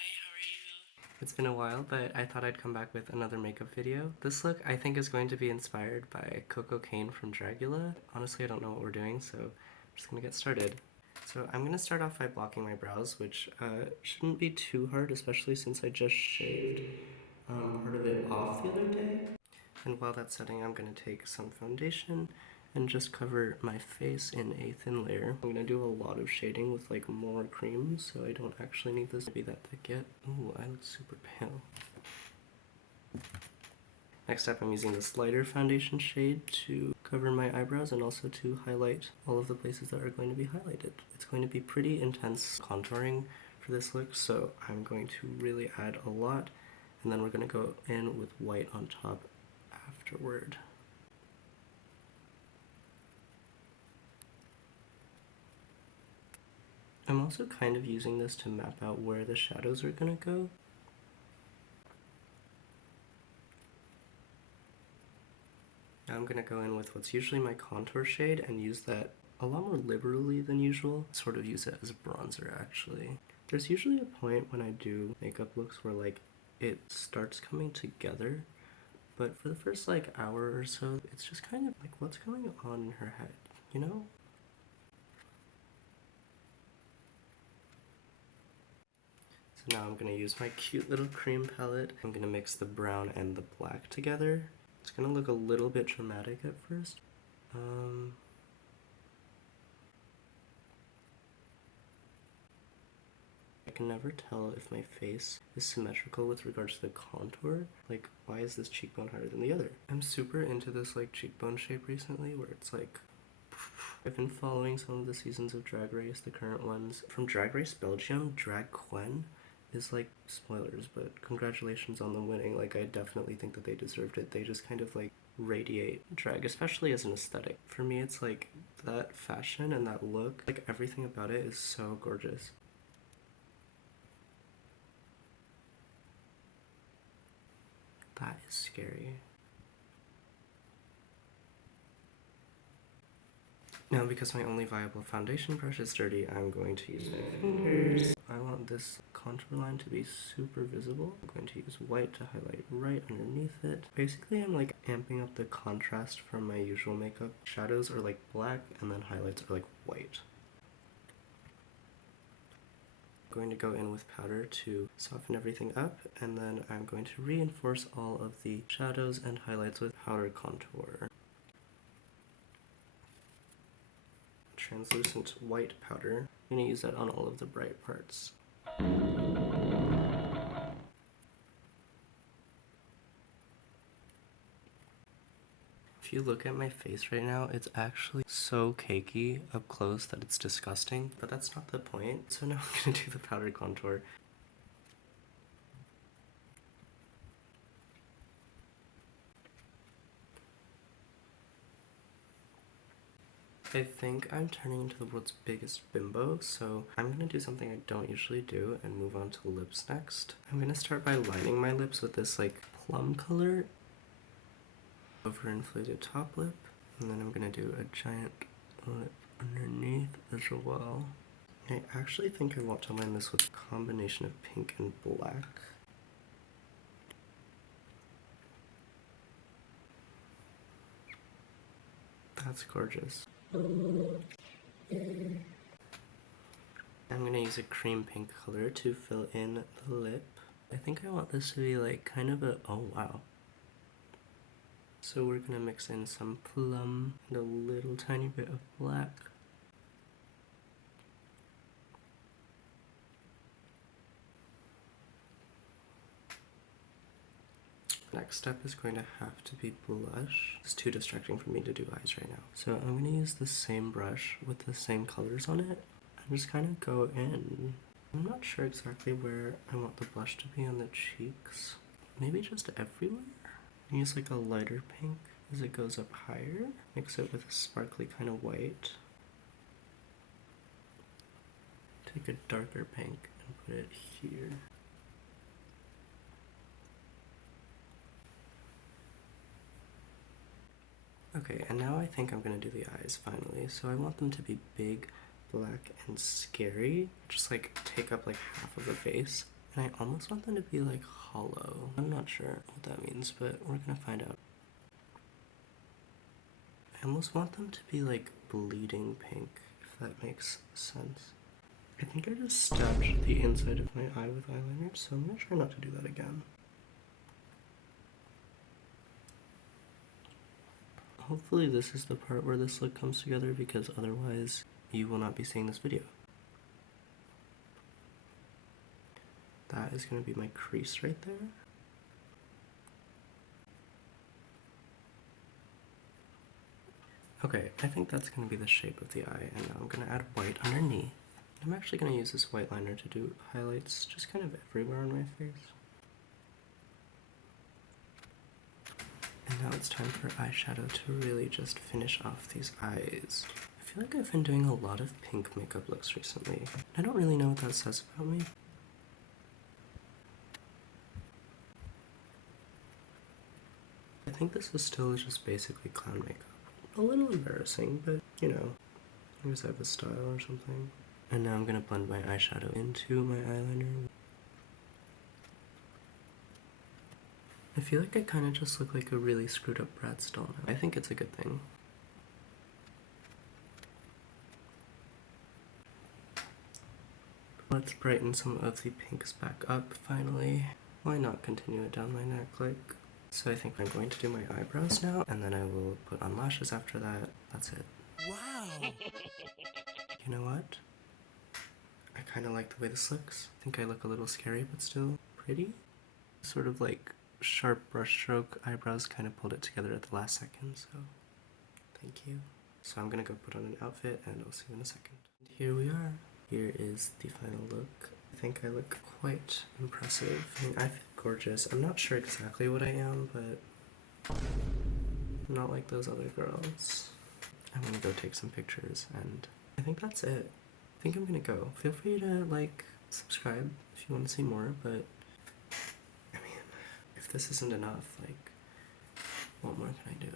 how are you? It's been a while, but I thought I'd come back with another makeup video. This look, I think, is going to be inspired by caine from Dragula. Honestly, I don't know what we're doing, so I'm just gonna get started. So I'm gonna start off by blocking my brows, which shouldn't be too hard, especially since I just shaved part of it off the other day. And while that's setting, I'm gonna take some foundation and just cover my face in a thin layer. I'm gonna do a lot of shading with like more cream, so I don't actually need this to be that thick yet. Ooh, I look super pale. Next up, I'm using this lighter foundation shade to cover my eyebrows and also to highlight all of the places that are going to be highlighted. It's going to be pretty intense contouring for this look, so I'm going to really add a lot, and then we're going to go in with white on top afterward. I'm also kind of using this to map out where the shadows are going to go. Now I'm going to go in with what's usually my contour shade and use that a lot more liberally than usual. Sort of use it as a bronzer, actually. There's usually a point when I do makeup looks where like it starts coming together, but for the first like hour or so, it's just kind of like what's going on in her head, you know? So now I'm going to use my cute little cream palette. I'm going to mix the brown and the black together. It's going to look a little bit dramatic at first. I can never tell if my face is symmetrical with regards to the contour. Like, why is this cheekbone higher than the other? I'm super into this like cheekbone shape recently where it's like I've been following some of the seasons of Drag Race, the current ones. From Drag Race Belgium, Drag Queen is like, spoilers, but congratulations on them winning. Like, I definitely think that they deserved it. They just kind of like radiate drag, especially as an aesthetic. For me, it's like that fashion and that look, like everything about it is so gorgeous. That is scary. Now, because my only viable foundation brush is dirty, I'm going to use my fingers. I want this contour line to be super visible. I'm going to use white to highlight right underneath it. Basically, I'm like amping up the contrast from my usual makeup. Shadows are like black, and then highlights are like white. I'm going to go in with powder to soften everything up, and then I'm going to reinforce all of the shadows and highlights with powder contour. Translucent white powder. I'm going to use that on all of the bright parts. If you look at my face right now, it's actually so cakey up close that it's disgusting, but that's not the point. So now I'm going to do the powder contour. I think I'm turning into the world's biggest bimbo, so I'm gonna do something I don't usually do and move on to lips next. I'm gonna start by lining my lips with this like plum color, overinflated top lip, and then I'm gonna do a giant lip underneath as well. I actually think I want to line this with a combination of pink and black. That's gorgeous. I'm gonna use a cream pink color to fill in the lip. I think I want this to be like kind of a, oh wow. So we're gonna mix in some plum and a little tiny bit of black. Next step is going to have to be blush. It's too distracting for me to do eyes right now. So I'm gonna use the same brush with the same colors on it and just kind of go in. I'm not sure exactly where I want the blush to be on the cheeks. Maybe just everywhere? Use like a lighter pink as it goes up higher. Mix it with a sparkly kind of white. Take a darker pink and put it here. Okay, and now I think I'm gonna do the eyes finally. So I want them to be big, black, and scary. Just like take up like half of the face. And I almost want them to be like hollow. I'm not sure what that means, but we're gonna find out. I almost want them to be like bleeding pink, if that makes sense. I think I just stabbed the inside of my eye with eyeliner, so I'm gonna try not to do that again. Hopefully this is the part where this look comes together, because otherwise you will not be seeing this video. That is going to be my crease right there. Okay, I think that's going to be the shape of the eye, and now I'm going to add white underneath. I'm actually going to use this white liner to do highlights just kind of everywhere on my face. And now it's time for eyeshadow to really just finish off these eyes. I feel like I've been doing a lot of pink makeup looks recently. I don't really know what that says about me. I think this is still just basically clown makeup. A little embarrassing, but you know, I guess I have a style or something. And now I'm gonna blend my eyeshadow into my eyeliner. I feel like I kind of just look like a really screwed up Bratz doll now. I think it's a good thing. Let's brighten some of the pinks back up finally. Why not continue it down my neck like? So I think I'm going to do my eyebrows now, and then I will put on lashes after that. That's it. Wow! You know what? I kind of like the way this looks. I think I look a little scary, but still pretty. Sort of like sharp brush stroke eyebrows kind of pulled it together at the last second, so thank you. So I'm gonna go put on an outfit, and I'll see you in a second. Here we are. Here is the final look. I think I look quite impressive. I mean, I feel gorgeous. I'm not sure exactly what I am, but I'm not like those other girls. I'm gonna go take some pictures, and I think that's it. I think I'm gonna go. Feel free to like, subscribe if you want to see more, but I mean, if this isn't enough, like, what more can I do?